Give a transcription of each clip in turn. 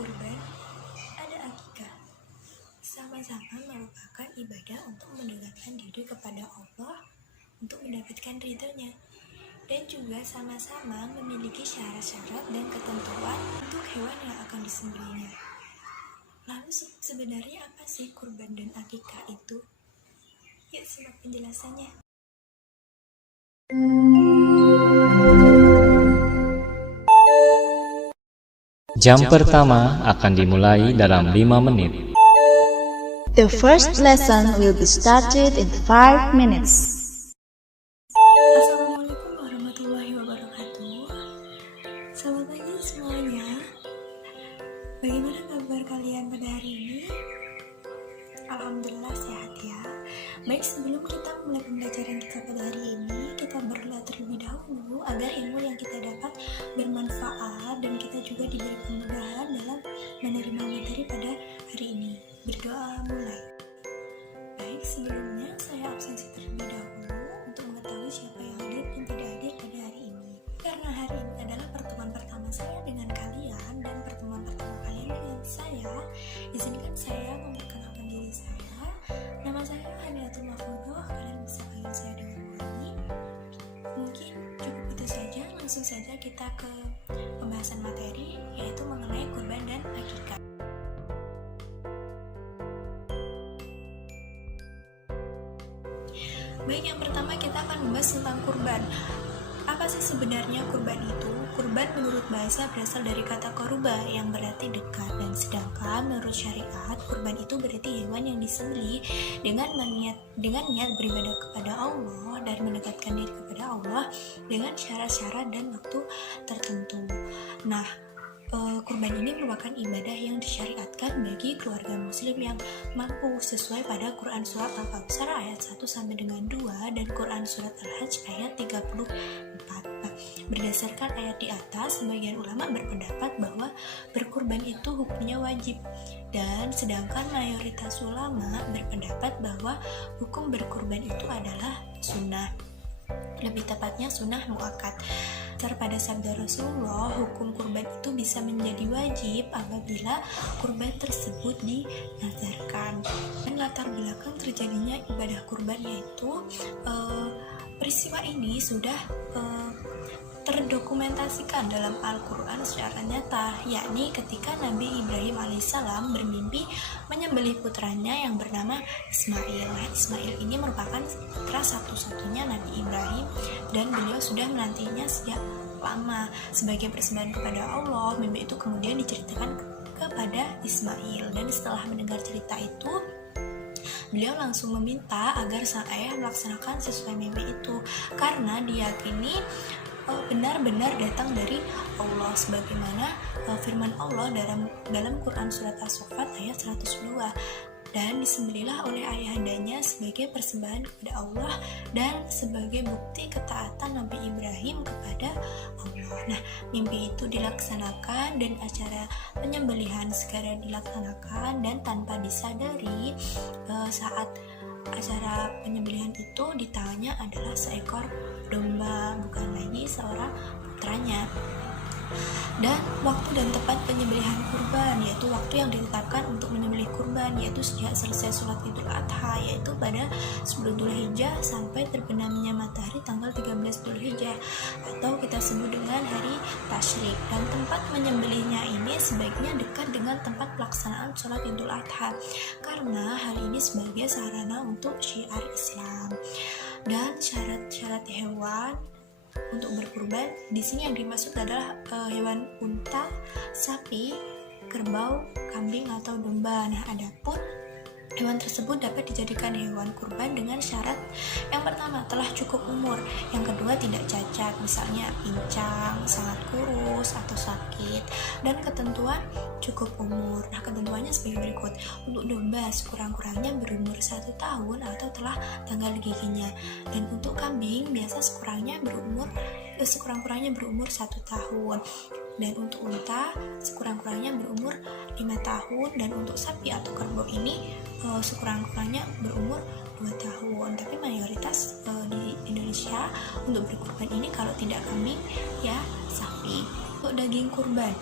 kurban, ada akikah. Sama-sama merupakan ibadah untuk mendekatkan diri kepada Allah untuk mendapatkan ridhonya, dan juga sama-sama memiliki syarat-syarat dan ketentuan untuk hewan yang akan disembelihnya. Lalu sebenarnya apa sih kurban dan akikah itu? Yuk simak penjelasannya. Jam pertama akan dimulai dalam 5 menit. The first lesson will be started in 5 minutes. Assalamualaikum warahmatullahi wabarakatuh. Selamat pagi semuanya. Bagaimana kabar kalian pada hari ini? Alhamdulillah sehat ya. Baik, sebelum kita mulai pembelajaran kita pada hari ini, kita berdoa terlebih dahulu agar ilmu yang kita dapat bermanfaat dan kita juga diberi kemudahan dalam menerima materi pada hari ini. Berdoa mulai. Baik, sebelumnya saya absensi terlebih dahulu untuk mengetahui siapa yang hadir dan tidak hadir pada hari ini. Karena hari ini adalah pertemuan pertama saya dengan kalian dan pertemuan pertama kalian dengan saya, izinkan saya memperkenalkan diri saya. Nama saya Haniatul Mahfudoh, kalian bisa panggil saya dengan Wani. Mungkin cukup itu saja, langsung saja kita ke pembahasan materi, yaitu mengenai kurban dan akikah. Baik, yang pertama kita akan membahas tentang kurban. Apa sih sebenarnya kurban itu? Kurban menurut bahasa berasal dari kata koruba yang berarti dekat, dan sedangkan menurut syariat kurban itu berarti hewan yang disembelih dengan niat beribadah kepada Allah dan mendekatkan diri kepada Allah dengan syarat-syarat dan waktu tertentu. Nah, kurban ini merupakan ibadah yang disyariatkan bagi keluarga muslim yang mampu sesuai pada Quran Surat Al-Kautsar ayat 1 sampai dengan 2 dan Quran Surat Al-Hajj ayat 34. Nah, berdasarkan ayat di atas, sebagian ulama berpendapat bahwa berkurban itu hukumnya wajib, dan sedangkan mayoritas ulama berpendapat bahwa hukum berkurban itu adalah sunnah, lebih tepatnya sunnah muakkad. Pada sabda Rasulullah, hukum kurban itu bisa menjadi wajib apabila kurban tersebut dinazarkan. Dan latar belakang terjadinya ibadah kurban yaitu peristiwa ini sudah terdokumentasikan dalam Al-Quran secara nyata, yakni ketika Nabi Ibrahim alaihissalam bermimpi menyembelih putranya yang bernama Ismail. Nah, Ismail ini merupakan putra satu-satunya Nabi Ibrahim, dan beliau sudah menantinya sejak lama. Sebagai persembahan kepada Allah, mimpi itu kemudian diceritakan kepada Ismail, dan setelah mendengar cerita itu, beliau langsung meminta agar sang ayah melaksanakan sesuai mimpi itu, karena diyakini benar-benar datang dari Allah, sebagaimana firman Allah dalam Quran Surat As-Saffat ayat 102. Dan disembelihlah oleh ayahandanya sebagai persembahan kepada Allah dan sebagai bukti ketaatan Nabi Ibrahim kepada Allah. Nah, mimpi itu dilaksanakan dan acara penyembelihan segera dilaksanakan, dan tanpa disadari saat acara penyembelihan itu di tangannya adalah seekor domba, bukan lagi seorang putranya. Dan waktu dan tempat penyembelihan kurban, yaitu waktu yang ditetapkan untuk menyembelih kurban, yaitu sejak selesai sholat Idul Adha, yaitu pada 10 Dzulhijjah sampai terbenamnya matahari tanggal 13 Dzulhijjah, atau kita sebut dengan hari tasyrik. Dan tempat menyembelihnya ini sebaiknya dekat dengan tempat pelaksanaan sholat Idul Adha, karena hal ini sebagai sarana untuk syiar Islam. Dan syarat-syarat hewan untuk berkurban di sini yang dimaksud adalah hewan unta, sapi, kerbau, kambing atau domba. Nah, adapun hewan tersebut dapat dijadikan hewan kurban dengan syarat yang pertama telah cukup umur, yang kedua tidak cacat, misalnya pincang, sangat kurus atau sakit, dan ketentuan cukup umur. Nah, ketentuannya sebagai berikut. Untuk domba sekurang-kurangnya berumur 1 tahun atau telah tanggal giginya, dan untuk kambing biasa sekurang-kurangnya berumur 1 tahun, dan untuk unta sekurang-kurangnya berumur 5 tahun, dan untuk sapi atau kerbau ini sekurang-kurangnya berumur 2 tahun. Tapi mayoritas di Indonesia untuk berkurban ini kalau tidak kambing ya sapi. Untuk daging kurban,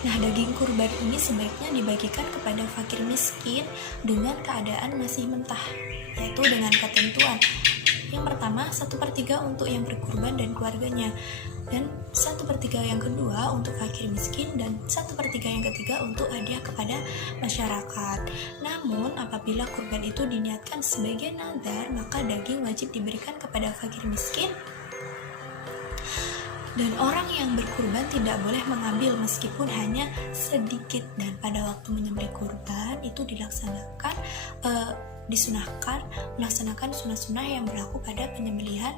Nah, daging kurban ini sebaiknya dibagikan kepada fakir miskin dengan keadaan masih mentah, yaitu dengan ketentuan. Yang pertama, 1/3 untuk yang berkurban dan keluarganya, dan 1/3 yang kedua untuk fakir miskin, dan 1/3 yang ketiga untuk hadiah kepada masyarakat. Namun, apabila kurban itu diniatkan sebagai nazar, maka daging wajib diberikan kepada fakir miskin, dan orang yang berkurban tidak boleh mengambil meskipun hanya sedikit. Dan pada waktu menyembelih kurban itu disunahkan melaksanakan sunnah-sunnah yang berlaku pada penyembelihan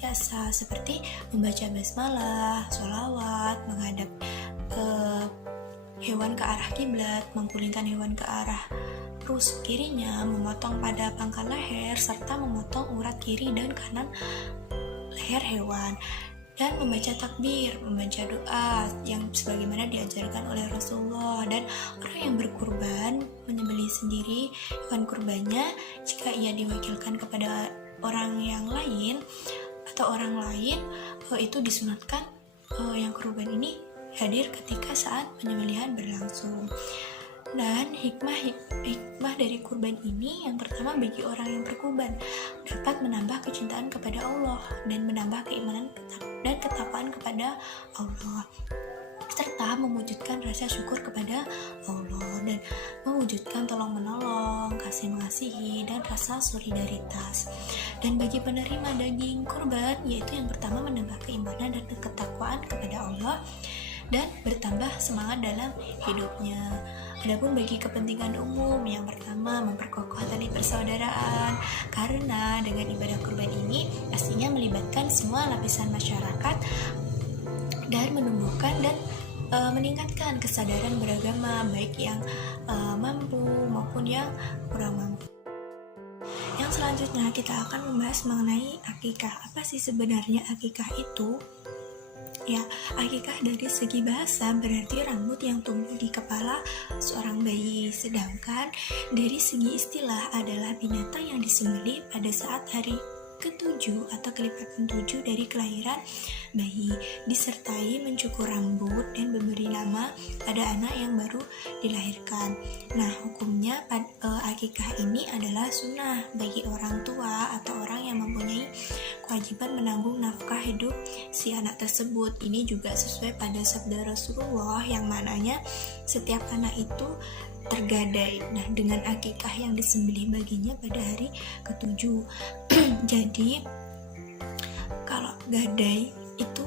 biasa, seperti membaca basmalah, sholawat, menghadap hewan ke arah kiblat, mempulingkan hewan ke arah rusuk kirinya, memotong pada pangkal leher, serta memotong urat kiri dan kanan leher hewan, dan membaca takbir, membaca doa yang sebagaimana diajarkan oleh Rasulullah. Dan orang yang berkurban menyembelih sendiri hewan kurbannya jika ia diwakilkan kepada orang yang lain atau orang lain, itu disunatkan yang kurban ini hadir ketika saat penyembelihan berlangsung. Dan hikmah dari kurban ini, yang pertama, bagi orang yang berkurban dapat menambah kecintaan kepada Allah dan menambah keimanan dan ketakwaan kepada Allah, serta mewujudkan rasa syukur kepada Allah dan mewujudkan tolong menolong, kasih mengasihi, dan rasa solidaritas. Dan bagi penerima daging kurban, yaitu yang pertama, menambah keimanan dan ketakwaan kepada Allah dan bertambah semangat dalam hidupnya. Adapun bagi kepentingan umum, yang pertama, memperkokoh tali persaudaraan, karena dengan ibadah kurban ini pastinya melibatkan semua lapisan masyarakat dan menumbuhkan dan meningkatkan kesadaran beragama, baik yang mampu maupun yang kurang mampu. Yang selanjutnya kita akan membahas mengenai akikah. Apa sih sebenarnya akikah itu? Ya, akikah dari segi bahasa berarti rambut yang tumbuh di kepala seorang bayi, sedangkan dari segi istilah adalah binatang yang disembelih pada saat hari ke-7 atau kelipatan 7 dari kelahiran bayi, disertai mencukur rambut dan memberi nama pada anak yang baru dilahirkan. Nah, hukumnya akikah ini adalah sunnah bagi orang tua atau orang yang mempunyai kewajiban menanggung nafkah hidup si anak tersebut. Ini juga sesuai pada sabda Rasulullah yang mananya setiap anak itu tergadai. Nah, dengan akikah yang disembelih baginya pada hari ke-7. Jadi kalau gadai itu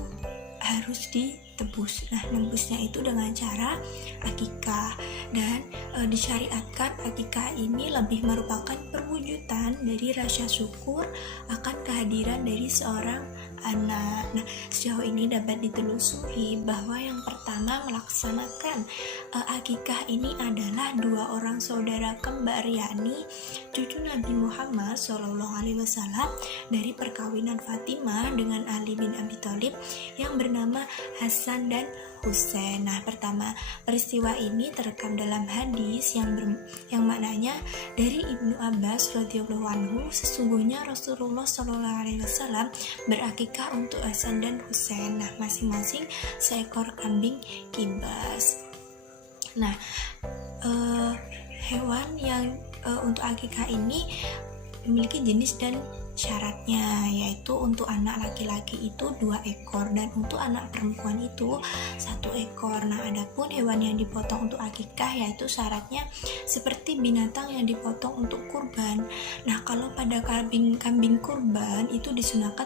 harus ditebus. Nah, nembusnya itu dengan cara akikah, dan disyariatkan akikah ini lebih merupakan perwujudan dari rasa syukur akan kehadiran dari seorang anak. Nah, sejauh ini dapat ditelusuri bahwa yang pertama melaksanakan akikah ini adalah dua orang saudara kembar, yakni cucu Nabi Muhammad SAW dari perkawinan Fatimah dengan Ali bin Abi Thalib yang bernama Hasan dan Husain. Nah, pertama, peristiwa ini terekam dalam hadis yang maknanya dari Ibnu Abbas radhiyallahu anhu, sesungguhnya Rasulullah SAW berakikah untuk Hasan dan Husain. Nah, masing-masing seekor kambing kibas. Nah, hewan yang untuk akikah ini memiliki jenis dan syaratnya, yaitu untuk anak laki-laki itu 2 ekor dan untuk anak perempuan itu 1 ekor. Nah, adapun hewan yang dipotong untuk akikah yaitu syaratnya seperti binatang yang dipotong untuk kurban. Nah, kalau pada kambing kurban itu disunatkan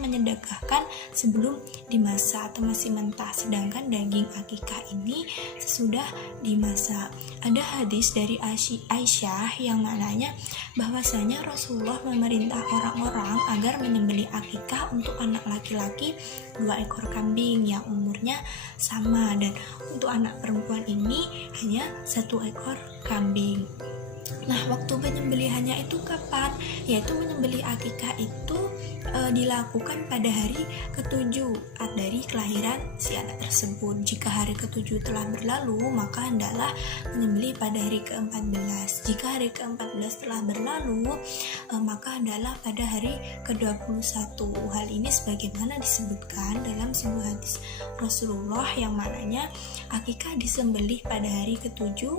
menyedekahkan sebelum dimasak atau masih mentah, sedangkan daging akikah ini sesudah dimasak. Ada hadis dari Aisyah yang maknanya bahwasanya Rasulullah memerintah orang-orang agar menyembelih akikah untuk anak laki-laki 2 ekor kambing yang umurnya sama, dan untuk anak perempuan ini hanya 1 ekor kambing. Nah, waktu penyembelihannya itu kapan? Yaitu menyembelih akikah itu dilakukan pada hari ke-7 dari kelahiran si anak tersebut. Jika hari ke-7 telah berlalu, maka hendaklah menyembelih pada hari ke-14. Jika hari ke-14 telah berlalu, maka hendaklah pada hari ke-21. Hal ini sebagaimana disebutkan dalam sebuah hadis Rasulullah yang mananya akikah disembelih pada hari ke-7,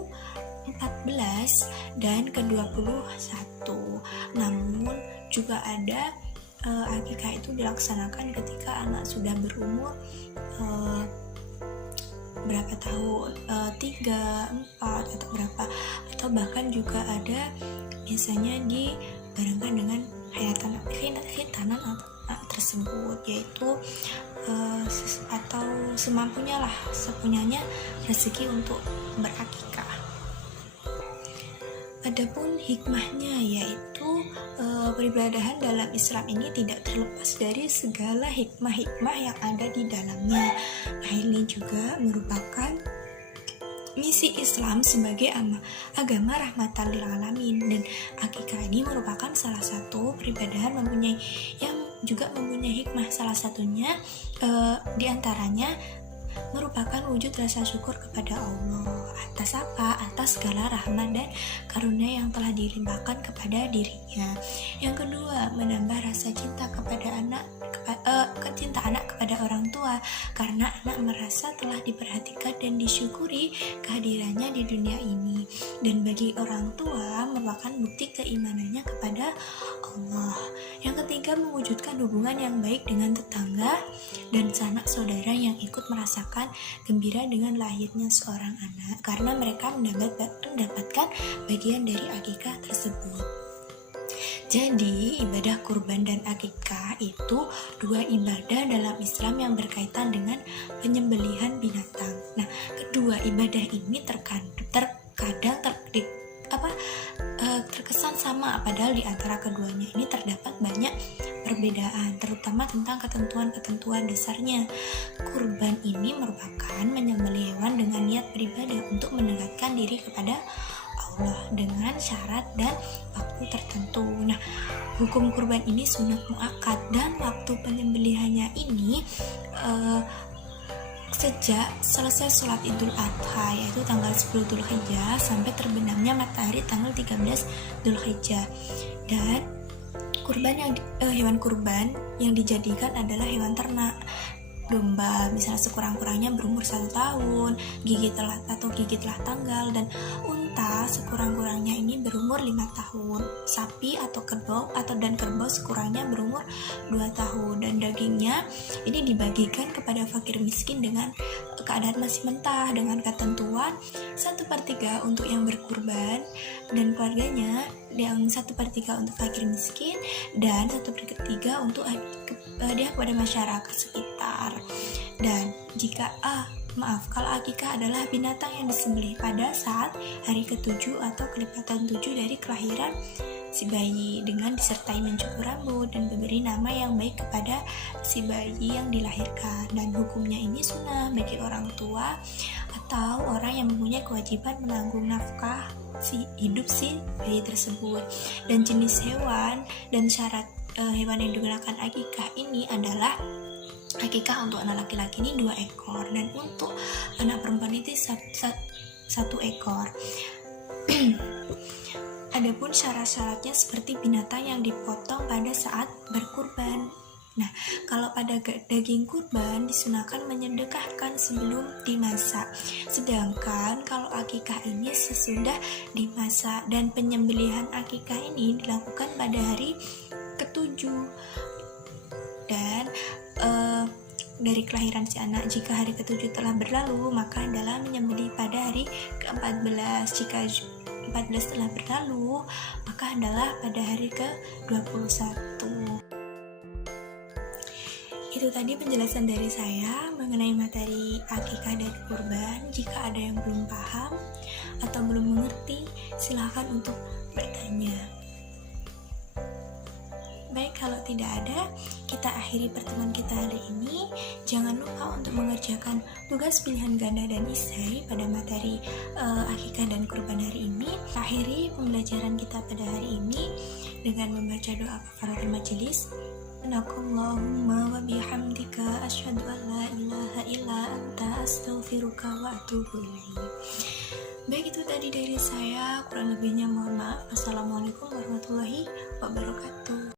14 dan ke-21. Namun juga ada akikah itu dilaksanakan ketika anak sudah berumur berapa tahun, 3, 4 atau berapa, atau bahkan juga ada biasanya dibarengkan dengan khitanan anak tersebut, yaitu atau semampunya lah, sepunyanya rezeki untuk berakikah. Adapun hikmahnya yaitu peribadahan dalam Islam ini tidak terlepas dari segala hikmah-hikmah yang ada di dalamnya. Nah, ini juga merupakan misi Islam sebagai agama rahmatan lil alamin, dan akikah ini merupakan salah satu peribadahan yang juga mempunyai hikmah. Salah satunya diantaranya merupakan wujud rasa syukur kepada Allah atas apa? Atas segala rahmat dan karunia yang telah dilimpahkan kepada dirinya. Yang kedua, menambah rasa cinta kepada cinta anak kepada orang tua, karena anak merasa telah diperhatikan dan disyukuri kehadirannya di dunia ini. Dan bagi orang tua merupakan bukti keimanannya kepada Allah. Yang ketiga, mewujudkan hubungan yang baik dengan tetangga dan sanak saudara yang ikut merasakan gembira dengan lahirnya seorang anak, karena mereka mendapatkan bagian dari akikah tersebut. Jadi, ibadah kurban dan akikah itu dua ibadah dalam Islam yang berkaitan dengan penyembelihan binatang. Nah, kedua ibadah ini terkadang terkesan sama, padahal di antara keduanya ini terdapat banyak perbedaan, terutama tentang ketentuan-ketentuan dasarnya. Kurban ini merupakan menyembelih hewan dengan niat beribadah untuk mendekatkan diri kepada Allah dengan syarat dan waktu tertentu. Nah, hukum kurban ini sunat muakkad, dan waktu penyembelihannya ini sejak selesai sholat Idul Adha, yaitu tanggal 10 Dzulhijjah, sampai terbenamnya matahari tanggal 13 Dzulhijjah. Dan hewan kurban yang dijadikan adalah hewan ternak. Domba misalnya sekurang-kurangnya berumur 1 tahun, gigi telah tanggal, dan unta sekurang-kurangnya ini berumur 5 tahun. Sapi atau kerbau sekurangnya berumur 2 tahun, dan dagingnya ini dibagikan kepada fakir miskin dengan keadaan masih mentah, dengan ketentuan 1/3 untuk yang berkurban dan keluarganya, yang 1/3 untuk fakir miskin, dan 1/3 untuk hadiah kepada masyarakat sekitar. Dan kalau akikah adalah binatang yang disembelih pada saat hari ke-7 atau kelipatan 7 dari kelahiran si bayi, dengan disertai mencukur rambut dan memberi nama yang baik kepada si bayi yang dilahirkan. Dan hukumnya ini sunnah bagi orang tua atau orang yang mempunyai kewajiban menanggung nafkah hidup si bayi tersebut. Dan jenis hewan dan syarat hewan yang digunakan akikah ini adalah akikah untuk anak laki-laki ini 2 ekor, dan untuk anak perempuan itu 1 ekor. Adapun syarat-syaratnya seperti binatang yang dipotong pada saat berkurban. Nah, kalau pada daging kurban disunahkan menyedekahkan sebelum dimasak. Sedangkan kalau akikah ini sesudah dimasak, dan penyembelihan akikah ini dilakukan pada hari ke-7. Dan dari kelahiran si anak, jika hari ke-7 telah berlalu, maka adalah menyembelih pada hari ke-14. Jika 14 telah berlalu, maka adalah pada hari ke-21. Itu tadi penjelasan dari saya mengenai materi akikah dan kurban. Jika ada yang belum paham atau belum mengerti, silakan untuk bertanya. Baik, kalau tidak ada, kita akhiri pertemuan kita hari ini. Jangan lupa untuk mengerjakan tugas pilihan ganda dan isai pada materi akikah dan kurban hari ini. Akhiri pembelajaran kita pada hari ini dengan membaca doa kafaratul majelis. subhanakallahumma wa bihamdika asyhadu an la ilaha illa anta astaghfiruka wa atubu ilaik. Baik, itu tadi dari saya, kurang lebihnya mohon maaf. Assalamualaikum warahmatullahi wabarakatuh.